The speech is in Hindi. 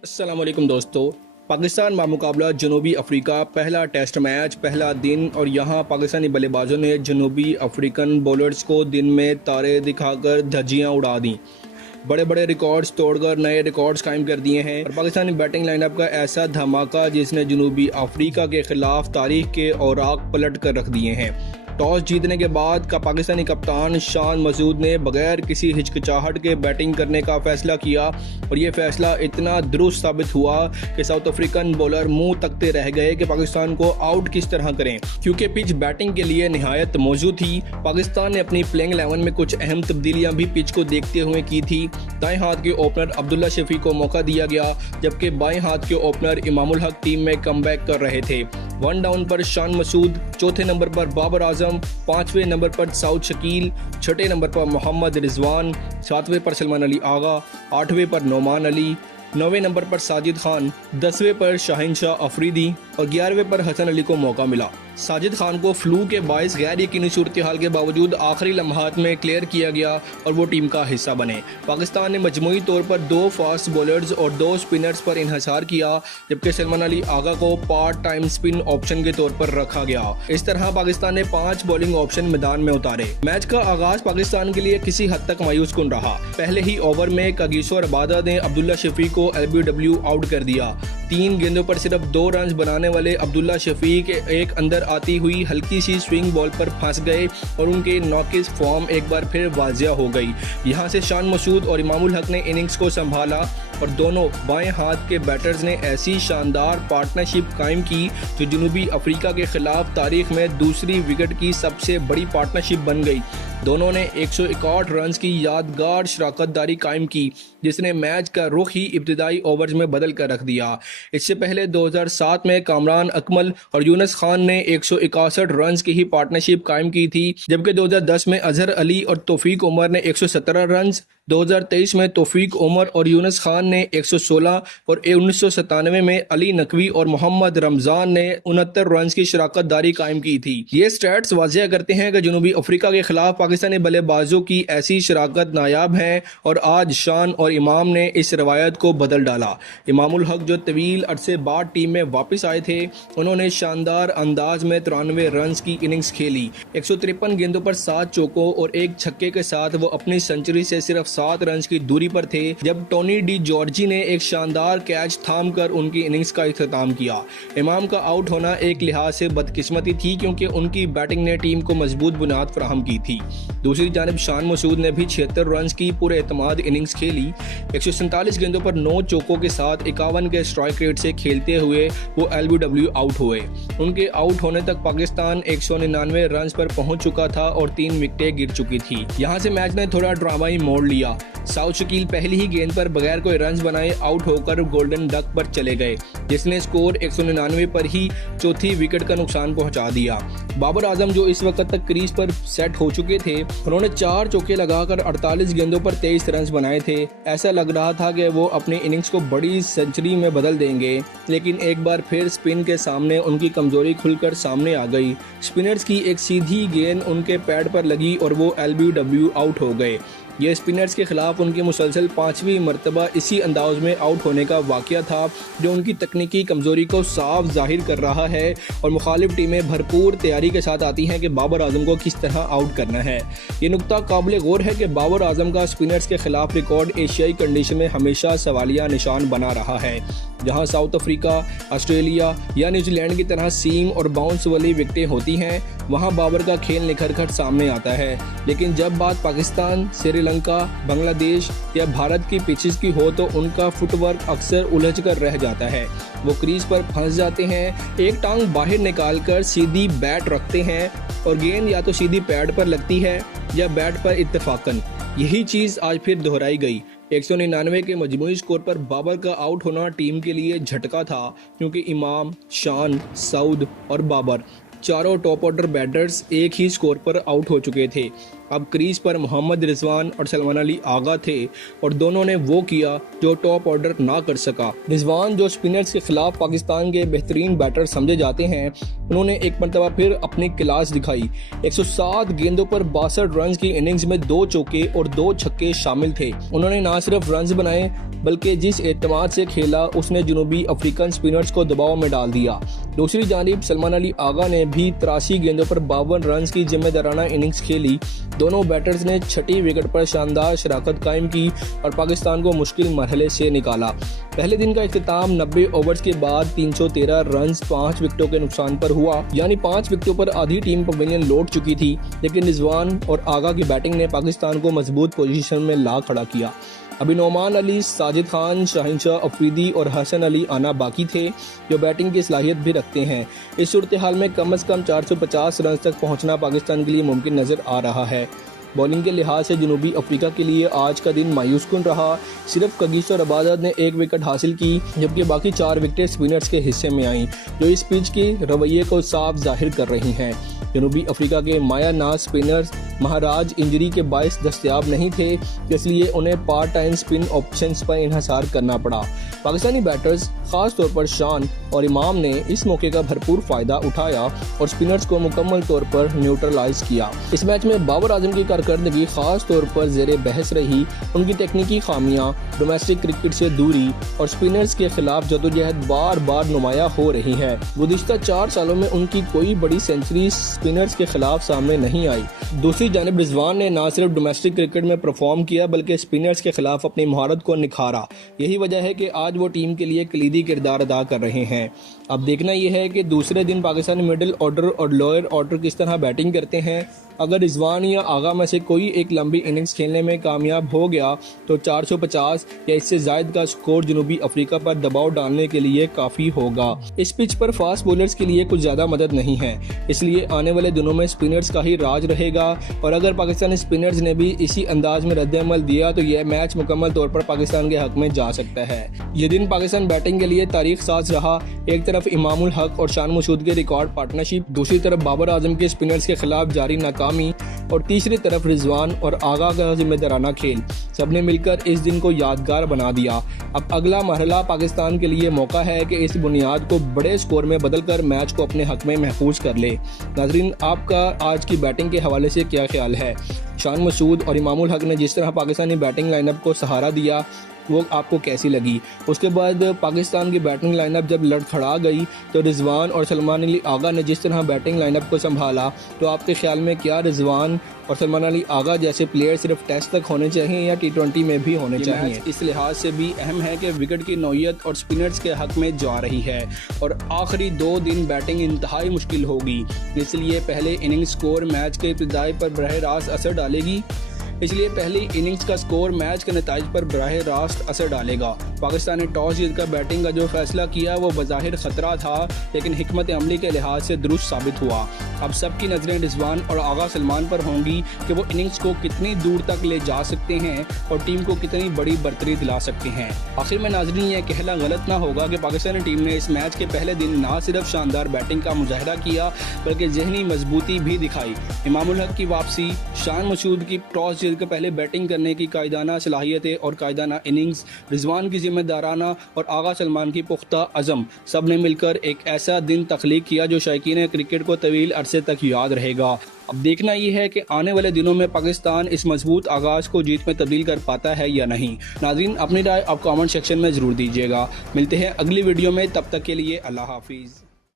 अस्सलाम वालेकुम दोस्तों। पाकिस्तान बामुकाबला जनूबी अफ्रीका पहला टेस्ट मैच पहला दिन और यहाँ पाकिस्तानी बल्लेबाजों ने जनूबी अफ्रीकन बॉलर्स को दिन में तारे दिखाकर धज्जियाँ उड़ा दी। बड़े बड़े रिकॉर्ड्स तोड़कर नए रिकॉर्ड्स कायम कर दिए हैं और पाकिस्तानी बैटिंग लाइनअप का ऐसा धमाका जिसने जनूबी अफ्रीका के खिलाफ तारीख के औराक पलट कर रख दिए हैं। टॉस जीतने के बाद का पाकिस्तानी कप्तान शान मसूद ने बगैर किसी हिचकिचाहट के बैटिंग करने का फैसला किया और ये फैसला इतना दुरुस्त साबित हुआ कि साउथ अफ्रीकन बॉलर मुंह तकते रह गए कि पाकिस्तान को आउट किस तरह करें, क्योंकि पिच बैटिंग के लिए निहायत मौजूद थी। पाकिस्तान ने अपनी प्लेइंग 11 में कुछ अहम तब्दीलियां भी पिच को देखते हुए की थी। दाएं हाथ के ओपनर अब्दुल्ला शफी को मौका दिया गया, जबकि बाएं हाथ के ओपनर इमामुल हक टीम में कमबैक कर रहे थे। 1 डाउन पर शान मसूद, चौथे नंबर पर बाबर आजम, 5वें नंबर पर साउद शकील, 6ठे नंबर पर मोहम्मद रिजवान, 7वें पर सलमान अली आगा, 8वें पर नोमान अली, 9वें नंबर पर साजिद खान, 10वें पर शाहीन शाह अफरीदी और 11वें पर हसन अली को मौका मिला। साजिद खान को फ्लू के बायस गैर यकीनी सूरत हाल के बावजूद आखिरी लम्हात में क्लियर किया गया और वो टीम का हिस्सा बने। पाकिस्तान ने मजमूई तौर पर 2 फास्ट बॉलर्स और 2 स्पिनर्स पर इन्हिसार किया, जबकि सलमान अली आगा को पार्ट टाइम स्पिन ऑप्शन के तौर पर रखा गया। इस तरह पाकिस्तान ने 5 बॉलिंग ऑप्शन मैदान में उतारे। मैच का आगाज पाकिस्तान के लिए किसी हद तक मायूस कुन रहा। पहले ही ओवर में कागिसो रबादा ने अब्दुल्ला शफी को LBW आउट कर दिया। 3 गेंदों पर सिर्फ 2 रन बनाने वाले अब्दुल्ला शफी के एक अंदर आती हुई हल्की सी स्विंग बॉल पर फंस गए और उनके नॉकिस फॉर्म एक बार फिर वाजिया हो गई। यहां से शान मसूद और इमामुल हक ने इनिंग्स को संभाला और दोनों बाएं हाथ के बैटर्स ने ऐसी शानदार पार्टनरशिप कायम की जो जनूबी अफ्रीका के खिलाफ तारीख में दूसरी विकेट की सबसे बड़ी पार्टनरशिप बन गई। दोनों ने 161 रन की यादगार शराकतदारी कायम की, जिसने मैच का रुख ही इब्तिदाई ओवर्स में बदल कर रख दिया। इससे पहले 2007 में कामरान अकमल और यूनुस खान ने 161 रन की ही पार्टनरशिप कायम की थी, जबकि 2010 में अजहर अली और तौफीक उमर ने 117 रन, 2023 में तौफीक उमर और यूनुस खान ने 116 और 1997 में अली नकवी और मोहम्मद रमजान ने 69 रन की शराकतदारी कायम की थी। ये स्टैट्स वाजिया करते हैं कि जनूबी अफ्रीका के खिलाफ पाकिस्तानी बल्लेबाजों की ऐसी शराकत नायाब है और आज शान और इमाम ने इस रवायत को बदल डाला। इमामुल हक जो तवील अरसे बाद टीम में वापस आए थे, उन्होंने शानदार अंदाज में 93 रन की इनिंग्स खेली। 153 गेंदों पर 7 चौकों और 1 छक्के के साथ वो अपनी सेंचुरी से सिर्फ 7 रन की दूरी पर थे, जब टोनी डी जॉर्जी ने एक शानदार कैच थामकर उनकी इनिंग्स का इख्तिताम किया। इमाम का आउट होना एक लिहाज से बदकिस्मती थी, क्योंकि उनकी बैटिंग ने टीम को मजबूत बुनियाद फराहम की थी। दूसरी जानिब शान मसूद ने भी 76 रन की पूरे एतमाद इनिंग्स खेली। 147 गेंदों पर 9 चौकों के साथ 51 के स्ट्राइक रेट से खेलते हुए वो LBW आउट हुए। उनके आउट होने तक पाकिस्तान 199 रन पर पहुंच चुका था और 3 विकेटें गिर चुकी थी। यहां से मैच ने थोड़ा ड्रामाई मोड़ लिया। साउद शकील पहली ही गेंद पर बगैर कोई रन बनाए आउट होकर गोल्डन डक पर चले गए, जिसने स्कोर 199 पर ही चौथी विकेट का नुकसान पहुंचा दिया। बाबर आजम जो इस वक्त तक क्रीज पर सेट हो चुके थे, उन्होंने 4 चौके लगाकर 48 गेंदों पर 23 रन बनाए थे। ऐसा लग रहा था कि वो अपनी इनिंग्स को बड़ी सेंचुरी में बदल देंगे, लेकिन एक बार फिर स्पिन के सामने उनकी कमजोरी खुलकर सामने आ गई। स्पिनर्स की एक सीधी गेंद उनके पैड पर लगी और वो LBW आउट हो गए। ये स्पिनर्स के खिलाफ उनकी मुसलसल 5वीं मरतबा इसी अंदाज में आउट होने का वाक़या था, जो उनकी तकनीकी कमजोरी को साफ जाहिर कर रहा है और मुखालिफ टीमें भरपूर तैयारी के साथ आती हैं कि बाबर आजम को किस तरह आउट करना है। ये नुकता काबिल गौर है कि बाबर आजम का स्पिनर्स के खिलाफ रिकॉर्ड एशियाई कंडीशन में हमेशा सवालिया निशान बना रहा है। जहां साउथ अफ्रीका, ऑस्ट्रेलिया या न्यूजीलैंड की तरह सीम और बाउंस वाली विकेटें होती हैं, वहां बाबर का खेल निखर कर सामने आता है। लेकिन जब बात पाकिस्तान, श्रीलंका, बांग्लादेश या भारत की पिचेस की हो तो उनका फुटवर्क अक्सर उलझ कर रह जाता है। वो क्रीज पर फंस जाते हैं, एक टांग बाहर निकालकर सीधी बैट रखते हैं और गेंद या तो सीधी पैड पर लगती है या बैट पर इत्तेफाकन। यही चीज़ आज फिर दोहराई गई। 199 के मजमूई स्कोर पर बाबर का आउट होना टीम के लिए झटका था, क्योंकि इमाम, शान, सऊद और बाबर चारों टॉप ऑर्डर बैटर्स एक ही स्कोर पर आउट हो चुके थे। अब क्रीज पर मोहम्मद रिजवान और सलमान अली आगा थे और दोनों ने वो किया जो टॉप ऑर्डर ना कर सका। रिजवान जो स्पिनर्स के खिलाफ पाकिस्तान के बेहतरीन बैटर समझे जाते हैं, उन्होंने एक मरतबा फिर अपनी क्लास दिखाई। 107 गेंदों पर 62 रन की इनिंग्स में 2 चौके और 2 छक्के शामिल थे। उन्होंने ना सिर्फ रन बनाए बल्कि जिस एतमाद से खेला उसने जनूबी अफ्रीकन स्पिनर्स को दबाव में डाल दिया। दूसरी जानिब सलमान अली आगा ने भी 83 गेंदों पर 52 रन की जिम्मेदाराना इनिंग्स खेली। दोनों बैटर्स ने छठी विकेट पर शानदार शराकत कायम की और पाकिस्तान को मुश्किल मरहले से निकाला। पहले दिन का इख्तिताम 90 ओवर्स के बाद 313 रन 5 विकेटों के नुकसान पर हुआ, यानी 5 विकेटों पर आधी टीम पवेलियन लौट चुकी थी, लेकिन रिजवान और आगा की बैटिंग ने पाकिस्तान को मजबूत पोजीशन में ला खड़ा किया। अभी नोमान अली, साजिद खान, शाहीन शाह अफरीदी और हसन अली आना बाकी थे, जो बैटिंग की सलाहियत भी रखते हैं। इस सूरत हाल में कम से कम 450 रन तक पहुंचना पाकिस्तान के लिए मुमकिन नज़र आ रहा है। बॉलिंग के लिहाज से जनूबी अफ्रीका के लिए आज का दिन मायूस कुन रहा। सिर्फ कगिसो रबादा ने 1 विकेट हासिल की, जबकि बाकी 4 विकेट स्पिनर्स के हिस्से में आईं, जो इस पिच के रवैये को साफ जाहिर कर रही हैं। जनूबी अफ्रीका के माया नाज स्पिनर्स महाराज इंजरी के बायस दस्तयाब नहीं थे, इसलिए उन्हें पार्ट टाइम स्पिन ऑप्शंस पर इन्हसार करना पड़ा। पाकिस्तानी बैटर्स खास तौर पर शान और इमाम ने इस मौके का भरपूर फायदा उठाया और स्पिनर्स को मुकम्मल तौर पर न्यूट्रलाइज किया। इस मैच में बाबर आजम की कारकर्दगी खास तौर पर ज़ेरे बहस रही। उनकी तकनीकी खामियां, डोमेस्टिक क्रिकेट से दूरी और स्पिनर्स के खिलाफ जदोजहद बार बार नुमाया हो रही है। गुज़िश्ता 4 सालों में उनकी कोई बड़ी सेंचुरी स्पिनर्स के खिलाफ सामने नहीं आई। दूसरी जानिब रिजवान ने न सिर्फ डोमेस्टिक क्रिकेट में परफॉर्म किया, बल्कि स्पिनर्स के खिलाफ अपनी महारत को निखारा। यही वजह है कि आज वो टीम के लिए कलीदी किरदार अदा कर रहे हैं। अब देखना यह है कि दूसरे दिन पाकिस्तानी मिडिल ऑर्डर और लोअर ऑर्डर किस तरह बैटिंग करते हैं। अगर रिजवान या आगा में से कोई एक लंबी इनिंग्स खेलने में कामयाब हो गया तो 450 या इससे ज़ायद का स्कोर जनूबी अफ्रीका पर दबाव डालने के लिए काफ़ी होगा। इस पिच पर फास्ट बॉलर्स के लिए कुछ ज़्यादा मदद नहीं है, इसलिए आने वाले दिनों में स्पिनर्स का ही राज रहेगा। और अगर पाकिस्तानी स्पिनर्स ने भी इसी अंदाज में रद्द-ए-अमल दिया तो यह मैच मुकम्मल तौर पर पाकिस्तान के हक में जा सकता है। ये दिन पाकिस्तान बैटिंग के लिए तारीख साज रहा। एक तरफ इमामुल हक और शान मसूद के रिकॉर्ड पार्टनरशिप, दूसरी तरफ बाबर आजम के स्पिनर्स के खिलाफ जारी नाकामी और तीसरी तरफ रिजवान और आगा का जिम्मेदाराना खेल, सबने मिलकर इस दिन को यादगार बना दिया। अब अगला मरहला पाकिस्तान के लिए मौका है कि इस बुनियाद को बड़े स्कोर में बदलकर मैच को अपने हक में महफूज कर ले। नाजरीन, आपका आज की बैटिंग के हवाले से क्या ख्याल है? शान मसूद और इमामुल हक ने जिस तरह पाकिस्तानी बैटिंग लाइनअप को सहारा दिया वो आपको कैसी लगी? उसके बाद पाकिस्तान की बैटिंग लाइनअप जब लड़खड़ा गई तो रिजवान और सलमान अली आगा ने जिस तरह बैटिंग लाइनअप को संभाला, तो आपके ख्याल में क्या रिजवान और सलमान अली आगा जैसे प्लेयर सिर्फ टेस्ट तक होने चाहिए या T20 में भी होने चाहिए? इस लिहाज से भी अहम है कि विकेट की नौयत और स्पिनर्स के हक में जा रही है और आखिरी 2 दिन बैटिंग इंतहाई मुश्किल होगी, इसलिए पहले इनिंग स्कोर मैच के इब्तिदाई पर बरह रास्त असर डालेगी। इसलिए पहली इनिंग्स का स्कोर मैच के नतीजे पर बराह रास्त असर डालेगा। पाकिस्तान ने टॉस जीतकर बैटिंग का जो फैसला किया वो बज़ाहिर ख़तरा था, लेकिन हिकमत अमली के लिहाज से दुरुस्त साबित हुआ। अब सबकी नज़रें रिजवान और आगा सलमान पर होंगी कि वो इनिंग्स को कितनी दूर तक ले जा सकते हैं और टीम को कितनी बड़ी बरतरी दिला सकते हैं। आखिर में नाजरीन, यह कहना गलत ना होगा कि पाकिस्तानी टीम ने इस मैच के पहले दिन ना सिर्फ शानदार बैटिंग का मुजाहरा किया बल्कि जहनी मजबूती भी दिखाई। इमामुल हक की वापसी, शान मसूद की टॉस जीतकर पहले बैटिंग करने की कायदाना सलाहियतें और कायदाना इनिंग्स, रिजवान की जिम्मेदाराना और आगा सलमान की पुख्ता अज़म, सब ने मिलकर एक ऐसा दिन तख्लीक किया जो शायकीन क्रिकेट को तवील अरसे तक याद रहेगा। अब देखना यह है कि आने वाले दिनों में पाकिस्तान इस मजबूत आगाज को जीत में तब्दील कर पाता है या नहीं। नाज़रीन, अपनी राय आप कमेंट सेक्शन में ज़रूर दीजिएगा। मिलते हैं अगली वीडियो में, तब तक के लिए अल्लाह हाफिज़।